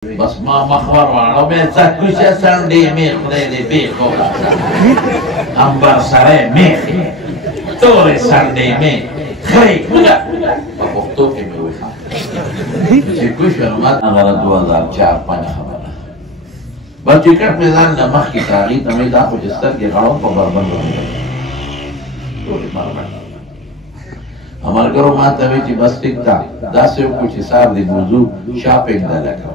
بس ما مخبر واړو مې څه کوڅه سنډې مې خدای دې بېخو امبر سره مېخې تورې سنډې مې خرې په پښتو کې مې وښه چې کوشش ما هغه 2004-05 خبره بس ټیکټ مې ځان نه مخکې کاغي ته مې دا خو چې سترګې غړوم په بربند ټولې بربند امرګرو ما ته وی چې بس ټیک ده داسې وکړو چې سار دې موضوع شاپینګ ده لکه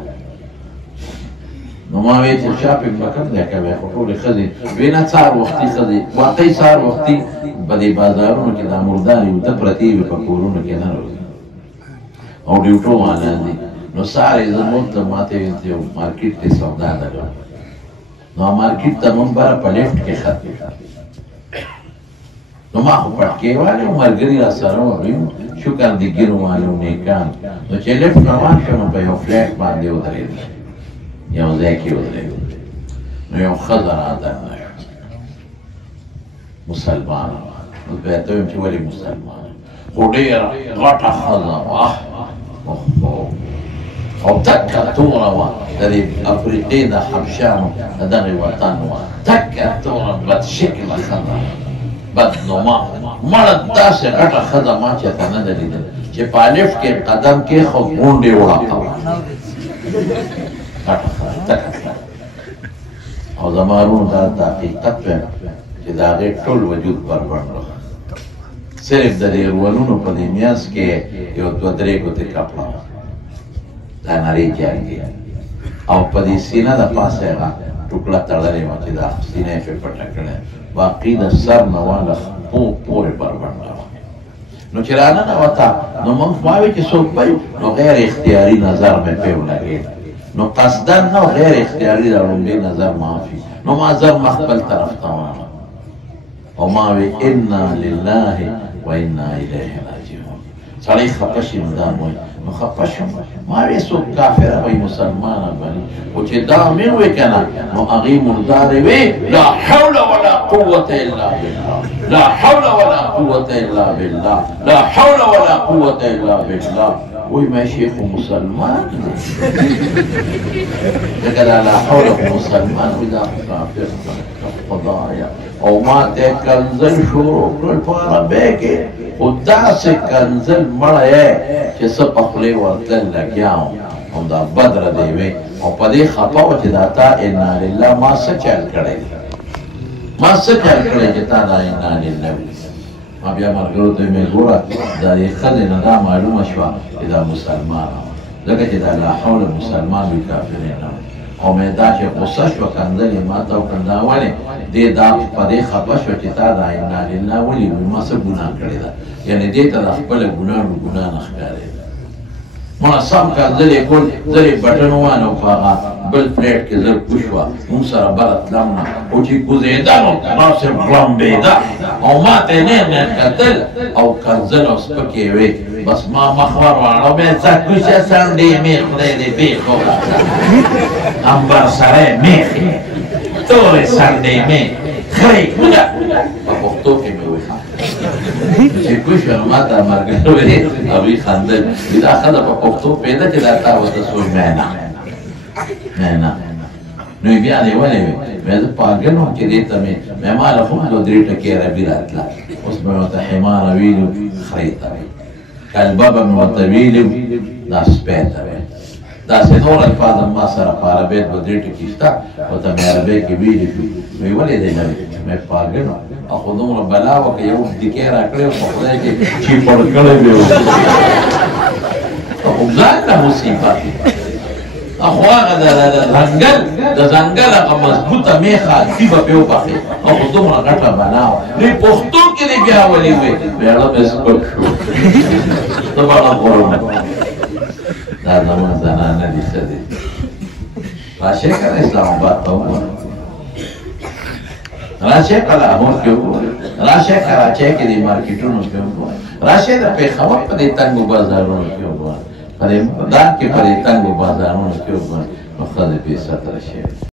نو ما وی چې شاپینګ به کوم ځای کوې خو ټولې ښځې وی نه سهار وختي ښځې واقعي سهار وختي په دې بازارونو کې دا مردارې اوده پرتې وي په کورونو کې نه روزي او ډیوټو والا دي نو سهار یې زموږ ته ما ته ویل چې یو مارکېټ کې سودا لګوم نو مارکېټ ته مونږ بره په لیفټ کې ختم نو ما خو پټکې والي ملګري را سره وویل شکر دې ګیرو والو نیکان نو چې لیفټ روان شو نو په یو فلیټ باندې ودرېدل یو ځای کې ودرېدل نو یو ښځه رادننه شوه مسلمانه نو بیا ته ویم چې ولې مسلمانه خو ډېره غټه ښځه وه او تکه توره وه د دې افریقې د حبشیانو د دغې وطن وه تکه توره بدشکله ښځه بدنما مړه داسې غټه ښځه ما چېرته نه ده لیدل چې په لیفټ کې قدم کېښود غونډې وړاقوه غټه ښځه تکه ښځه او زما وروڼو دا حقیقت ویم چې د هغې ټول وجود بربنډ و صرف د دې ورونو په دې میانځ کې یو 2-3 ګوتې کپړه وه دا نرۍ جارګې او په دې سینه د پاسه هغه ټوکړه تړلې وه چې دا سینه یې پرې پټه کړې باقي د سر نه واله خپو پورې بربنډه وه نو چې راننوته نو موږ ما وی چې څوک به نو غیر اختیاري نظر مې پرې ولګېد نو قصدن نه غیر اختیاري د لومړي نظر معافي نو ما زر مخ خپل طرف ته واړه او ما وی انا لله و انا الیه راجعون سړی خفه شي نو دا وایي نو خفه شم ما وی څوک کافره وایي مسلمانه بلي خو چې دا مې وی که نه نو هغې مردارې وی لا حول ولا قوة الا بالله لا حول ولا قوة الا بالله لا حول ولا قوة الا بالله وی ما شیخ مسلمان دی لکه دا لا حول مسلمان وی دا کافر خدایا او ما ته کنزل شروع کړل په عربۍ کې خو داسې کنزل مړی یې چې څه په خولې ورتلل لګیا وم او دا بدره دی وی او په دې خفه وه چې دا تا انا لله ما څه چل کړی ما څه چل کړی چې تا دا انا لله وي ما بیا ملګرو ته مې ګوره د دې ښځې نه دا معلومه شوه چې دا مسلمانه وه ځکه چې دا لا حول مسلمان وي کافرې نه وي او مې دا چې غصه شوه کنځل یې ما ته وکړل دا ولې دې دا په دې خفه شوه چې تا دا انا لله ولې وي ما څه ګناه کړې ده یعنې دې ته د خپله ګناه ګناه نه ښکارېده ما سم کنځل یې کول زر یې بټن ووانه په هغه بل پلیټ کې زر کوش وه مونږ سره بله تلم نه خو چې کوزېده نو ما صرف غړمبېده او ما ته یې نه کتل او کنځل او سپکې وې بس ما مخ ور واړو مې څه کوڅه سنډې مې خدای دې بېخو امبر سره مېخې تورې سنډې مې خرې په پښتو کې مې وښه چې کوشش ما ته ملګرو ویل هغوی خندل وي دا ښځه په پښتو پوهېده چې دا تا ورته سوی مینا مینا نو یې بیا دې ولې وې مې زه پاګل وم چې دې ته مې ما له خو 2-3 ټکې عربي راتله اوس به مې ورته حماره ویلو خرې ته ویل کلبه به مې ورته ویلي دا سپی ته ویل داسې نور الفاظ ما سره په عربۍ 2-3 ټکي شته ورته مې عربۍ کې ویلي شو وی ولې دی نه وي مې پاګل وم او خو دومره بلا وه که یو دیکې را کړی و په خدای کې چې پړ کړی مې و خو ځان له مصیبت خو هغه د ځنګل هغه مضبوطه میخه دي به پې وبخې او خو دومره غټه بلا وه دوی پښتو کې دې بیا ولې وې بیړه مې سپک شو زه بړه غورم دا زموږ زنانه دي ښځې راشئ که نه اسلام آباد ته وګورم راشئ قلاهور کې وګورئ راشئ کراچۍ کې دې مارکېټونو کې وګورئ راشئ د پېښور په دې تنګو بازارونو کې وګورئ په دې دان کې په دې تنګو بازارونو کې وګورئ نو ښځې بې ستره شوې